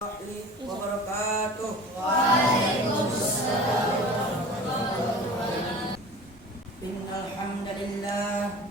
wabarakatuh. Innal hamdalillah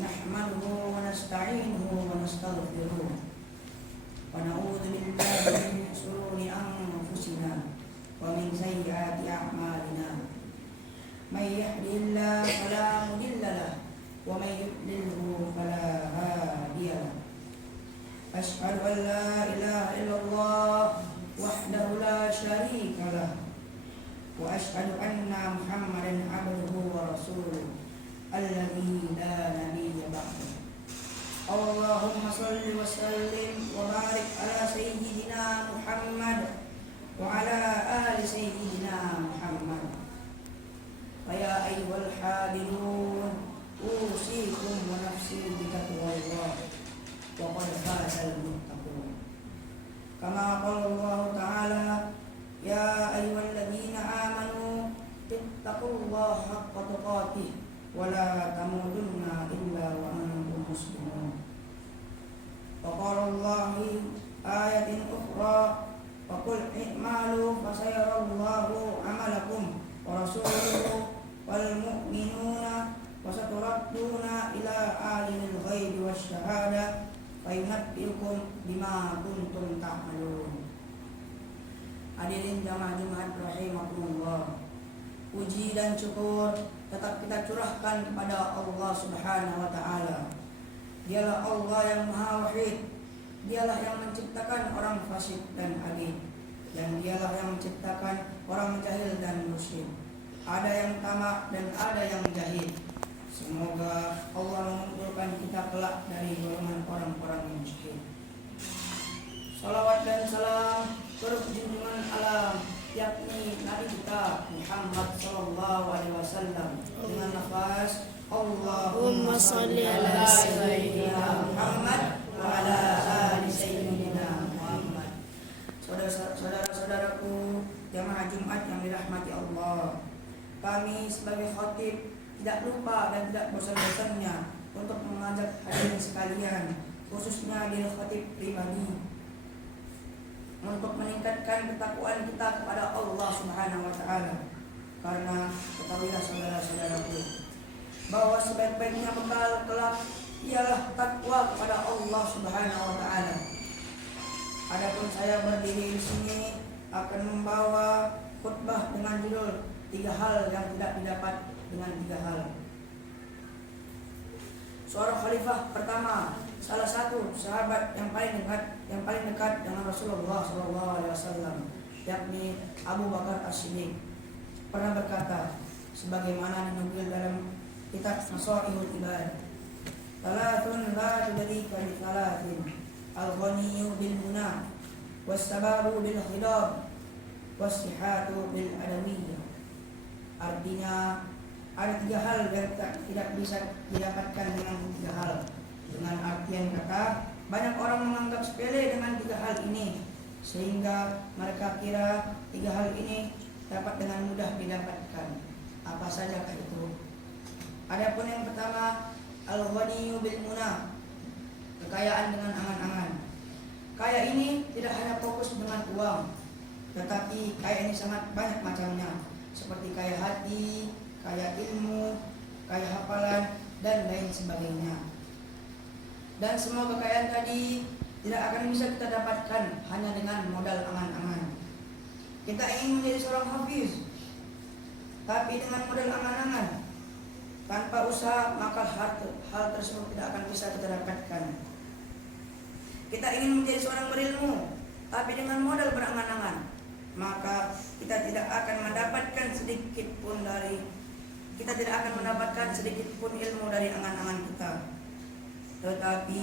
nahmaduhu wa nasta'inuhu wa nastaghfiruh wa na'udzu billahi min shururi anfusina wa min sayyiati a'malina. May yahdihillahu fala mudilla lahu wa may yudlilhu fala hadiya lahu. Asyhadu an la ilaha illallah wahdahu la syarika lah wa asyhadu anna Muhammadan abduhu wa rasuluh alladzi la nabiyya ba'dahu. Allahumma shalli wa sallim wa barik ala sayyidina Muhammad wa ala ali sayyidina Muhammad. Ya ayyuhal hadirun usikum wa nafsi bi taqwallah wa qad fazal muttaqun. Kama qala Allah Ta'ala, ya ayyuhalladzina amanu ittaqullaha haqqa tuqatih wa la tamutunna illa wa antum muslimun. Wa qala Allah ayatin ukhra, wa qul i'malu fasayarallahu amalakum wa rasuluhu wal mu'minuna wa saturadduna ila alimil ghaibi wasyahada fayunabbiukum bima kuntum ta'malun. Hadirin jamaah Jumat rahimakumullah, puji dan syukur tetap kita curahkan kepada Allah Subhanahu wa taala. Dialah Allah yang Maha Wahid, dialah yang menciptakan orang fasik dan agih, dan dialah yang menciptakan orang jahil dan musyrik. Ada yang tamak dan ada yang jahil. Semoga Allah mengumpulkan kita kelak dari golongan orang-orang yang syahid. Salawat dan salam berjunjungan alam, yakni Nabi kita Muhammad sallallahu alaihi wasallam, dengan lafaz Allahumma shalli ala sayyidina Muhammad wa ala ali sayyidina Muhammad. Saudara-saudaraku jamaah Jumat yang dirahmati Allah, kami sebagai khatib tidak lupa dan tidak bosan-bosannya untuk mengajak hadirin sekalian, khususnya diri khatib pribadi, untuk meningkatkan ketakwaan kita kepada Allah Subhanahu wa taala. Karena ketahuilah saudara-saudaraku bahwa sebaik-baiknya bekal kelak ialah takwa kepada Allah Subhanahu wa taala. Adapun saya berdiri di sini akan membawa khutbah dengan judul 3 hal yang tidak didapat dengan 3 hal. Seorang khalifah pertama, salah satu sahabat yang paling dekat dengan Rasulullah SAW, yakni Abu Bakar As-Siddiq, pernah berkata, sebagaimana dinukil dalam kitab Nasaihul Ibad, "Salatun la tudrika bi salatin, al-ghaniyyu bil munah, was-sabaru bil khidab, was-sihhatu bil adawiyyah." Artinya ada 3 hal yang tidak bisa didapatkan dengan 3 hal. Dengan artian kata, banyak orang menganggap sepele dengan 3 hal ini, sehingga mereka kira 3 hal ini dapat dengan mudah didapatkan. Apa sajakah itu? Adapun yang pertama, al-ghaniyyu bil munah, kekayaan dengan angan-angan. Kaya ini tidak hanya fokus dengan uang, tetapi kaya ini sangat banyak macamnya, seperti kaya hati, kaya ilmu, kaya hafalan, dan lain sebagainya. Dan semua kekayaan tadi tidak akan bisa kita dapatkan hanya dengan modal angan-angan. Kita ingin menjadi seorang hafiz, tapi dengan modal angan-angan, tanpa usaha, maka hal tersebut tidak akan bisa kita dapatkan. Kita ingin menjadi seorang berilmu, tapi dengan modal berangan-angan, maka kita tidak akan mendapatkan sedikit pun ilmu dari angan-angan kita. Tetapi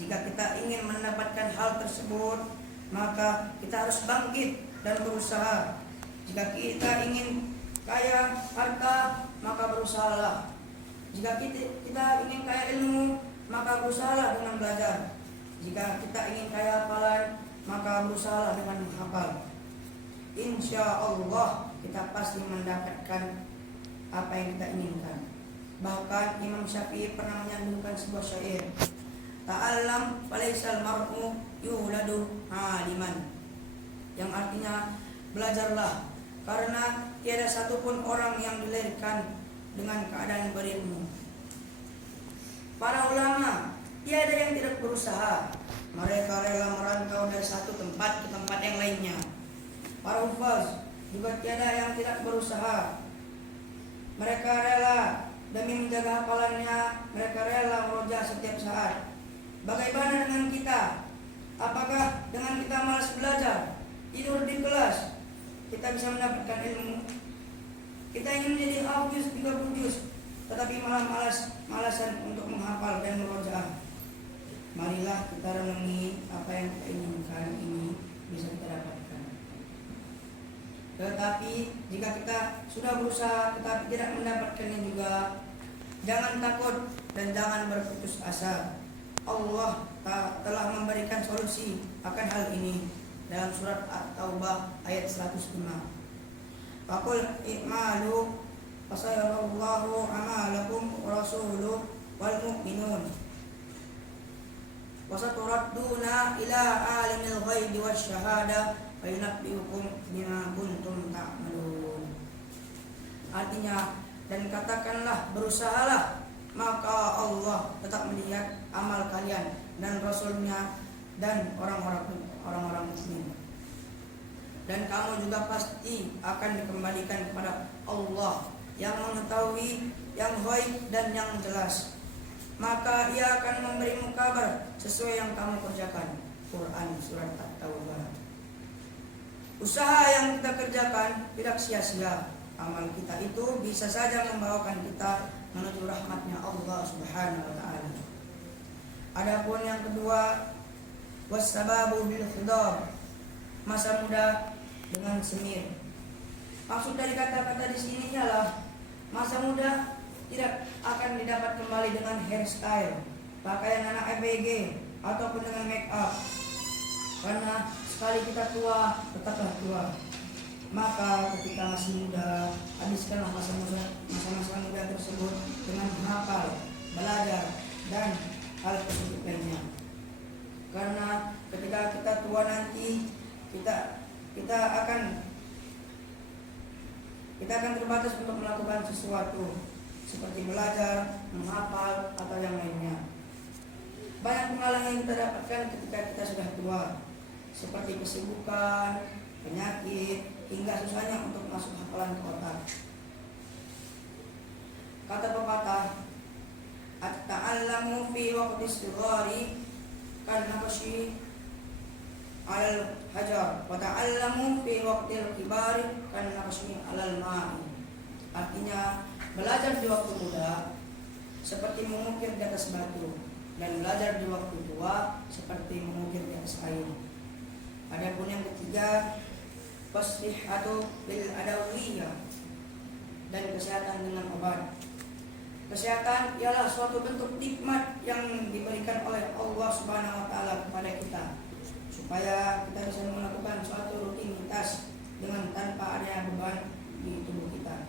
jika kita ingin mendapatkan hal tersebut, maka kita harus bangkit dan berusaha. Jika kita ingin kaya harta, maka berusahalah. Jika kita ingin kaya ilmu, maka berusahalah dengan belajar. Jika kita ingin kaya hafalan, maka berusahalah dengan menghafal. Insya Allah kita pasti mendapatkan apa yang kita inginkan. Bahkan Imam Syafi'i pernah menyandungkan sebuah syair, Ta'allam falaisal mar'u yuladu aliman yang artinya belajarlah, karena tiada satupun orang yang dilahirkan dengan keadaan berilmu. Para ulama tiada yang tidak berusaha, mereka rela merantau dari satu tempat ke tempat yang lainnya. Para hufaz juga tiada yang tidak berusaha, mereka rela demi menjaga hafalannya, mereka rela meroja setiap saat. Bagaimana dengan kita? Apakah dengan kita malas belajar, tidur di kelas, kita bisa mendapatkan ilmu? Kita ingin menjadi hafiz 30 juz, tetapi malah malasan untuk menghafal dan meroja. Marilah kita renungi apa yang kita inginkan ini bisa kita dapatkan. Tetapi jika kita sudah berusaha tetapi tidak mendapatkannya juga, jangan takut dan jangan berputus asa. Allah telah memberikan solusi akan hal ini dalam surat At-Taubah ayat 105. Faqul i'malu fasayarallahu amalakum wa rasuluhu wal mu'minun wa saturadduna ila alimil ghaibi wasyahada fa yunabbiukum bima kuntum ta'malun. Artinya, dan katakanlah, berusahalah, maka Allah tetap melihat amal kalian dan Rasulnya dan orang-orang muslim. Dan kamu juga pasti akan dikembalikan kepada Allah yang mengetahui yang ghaib dan yang jelas. Maka Ia akan memberimu kabar sesuai yang kamu kerjakan. Quran surat At-Taubah. Usaha yang kita kerjakan tidak sia-sia. Amal kita itu bisa saja membawakan kita menuju rahmatnya Allah Subhanahu wa ta'ala. Adapun yang kedua, wassababu bil khidab, masa muda dengan semir. Maksud dari kata-kata di sini ialah masa muda tidak akan didapat kembali dengan hairstyle, pakaian anak ABG ataupun dengan make up. Karena sekali kita tua, tetaplah tua. Maka ketika masih muda, habiskanlah masa-masa muda tersebut dengan menghafal, belajar, dan hal positif lainnya. Karena ketika kita tua nanti, kita akan terbatas untuk melakukan sesuatu seperti belajar, menghafal, atau yang lainnya. Banyak pengalaman yang kita dapatkan ketika kita sudah tua, seperti kesibukan, penyakit, hingga susahnya untuk masuk hafalan ke otak. Kata pepatah, at-ta'allamu fi waqti shighari kan naqshi alal hajar wa ta'allamu fi waqtil kibari kan naqshi alal ma'i. Artinya, belajar di waktu muda seperti mengukir di atas batu, dan belajar di waktu tua seperti mengukir di atas air. Adapun yang ketiga, fasihatu bil adawiyah, dan kesehatan dengan obat. Kesehatan ialah suatu bentuk nikmat yang diberikan oleh Allah Subhanahu wa ta'ala kepada kita, supaya kita bisa melakukan suatu rutinitas dengan tanpa adanya beban di tubuh kita.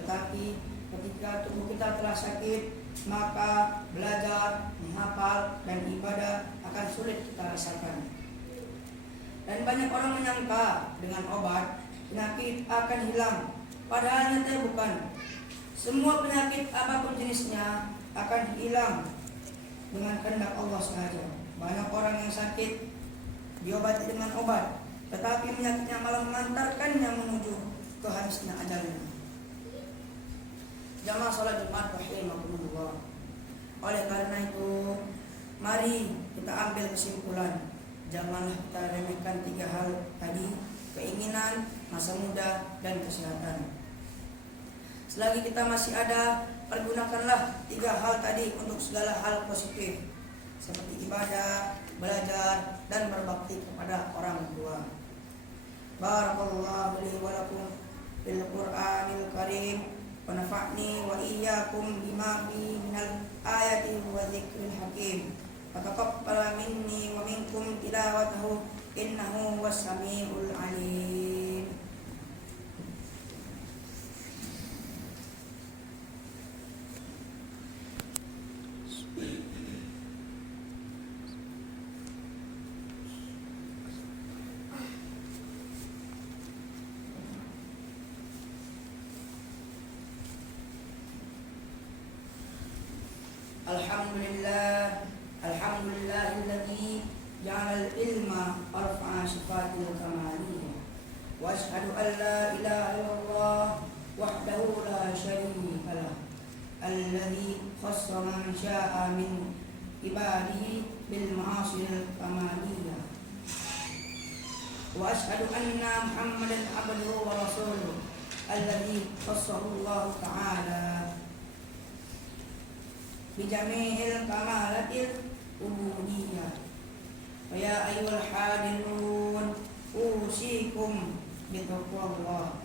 Tetapi ketika tubuh kita telah sakit, maka belajar, menghafal, dan ibadah akan sulit kita rasakan. Dan banyak orang menyangka dengan obat penyakit akan hilang, padahal nyatanya bukan. Semua penyakit apapun jenisnya akan hilang dengan kehendak Allah sahaja. Banyak orang yang sakit diobati dengan obat, tetapi penyakitnya malah mengantarkannya menuju ke habisnya ajalnya. Jamaah salat Jumat rahimakumullah. Oleh karena itu, mari kita ambil kesimpulan. Janganlah kita remehkan 3 hal tadi: keinginan, masa muda, dan kesehatan. Selagi kita masih ada, pergunakanlah 3 hal tadi untuk segala hal positif, seperti ibadah, belajar, dan berbakti kepada orang tua. Barakallahu li wa lakum bil Qur'anil Karim, wa nafa'ni wa iyyakum bima fihi minal ayati wa dzikril hakim. Fataqabbal minni wa minkum tilawatahu innahu was-sami'ul 'alim. Alhamdulillah, alhamdulillahilladzi ja'ala al-ilma arfa'a sifatil kamaliyah. Wa asyhadu an la ilaha illallah wahdahu la syarika lah. Alladzi khassa man syaa min ibadihi bil ma'asil kamaliyah. Wa asyhadu anna Muhammadan abduhu wa rasuluh alladzi khassahu Allah ta'ala bijami'il kamalatil ubudiyah. Wa ya ayyuhal hadirun usikum bitaqwallah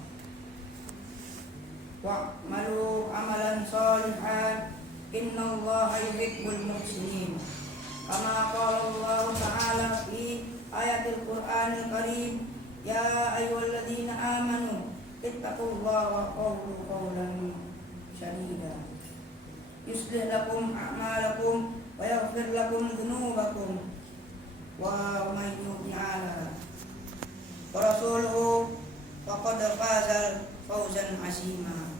wa'malu amalan shalihan innallaha yuhibbul muhsinin. Kama qala Allah ta'ala fi ayatil Qur'anil Karim, ya ayyuhalladzina amanu ittaqullaha wa qulu qawlan sadida yuslih lakum a'malakum wa yaghfir lakum dhunubakum wa may yu'ti wa rasuluhu faqad faza fawzan 'azima.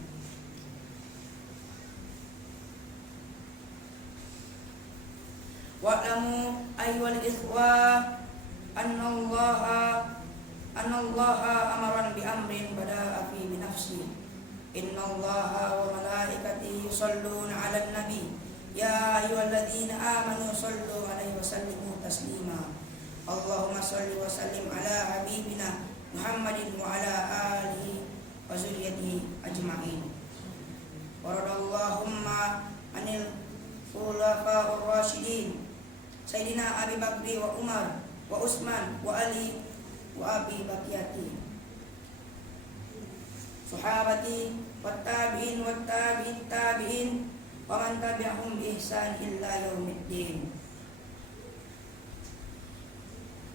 Wa'lamu ayyuhal ikhwah annallaha amaran bi amrin bada'a fi bi nafsihi. Innallaha wa malaikatihi yusholluna 'alan nabi ya ayyuhalladzina amanu shollu 'alaihi wa sallimu taslima. Allahumma sholli wa sallim ala habibina Muhammadin wa ala alihi wa zurriyyatihi ajma'in. Waradallahumma anil khulafa'ur rasyidin Sayyidina Abi Bakri wa Umar wa Utsman wa Ali wa Abi Bakiyati sahabati wat tabi'in wa man tabi'ahum bi ihsan illa yaumiddin.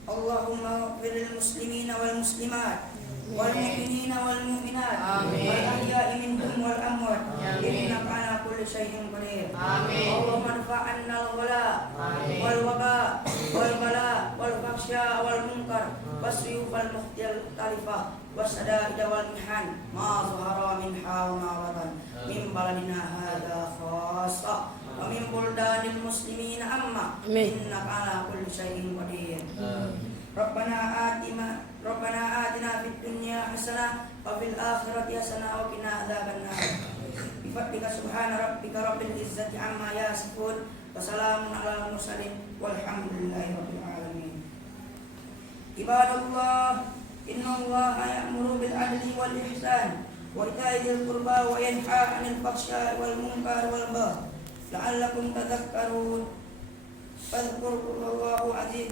Allahumma ighfir lil muslimina wal muslimat wal mu'minina wal mu'minat wal ahya'i minhum wal amwat innaka ala kulli syai'in qadir. Allahumma irfa'anna al-ghala wal waba wal bala wal fakhsya wal munkar wasyuf al mukhtalifah wasadaida wal mihan ma zahara minha wa ma batan min baladina hadha khassa wa min buldanil muslimina amma innaka ala kulli syai'in qadir. Rabbana atina fid dunya hasanah wa fil akhirati hasanah wa qina adzabannar. Bi fadlika subhana rabbika rabbil izzati amma yasifun wa salamun alal mursalin walhamdulillahi rabbil alamin. Ibadallah, innallaha ya'muru bil adli wal ihsan wa ita'i dzil qurba wa yanha 'anil fahsya'i wal munkari wal baghi la'allakum tadhakkarun. Fadhkurullaha 'azim.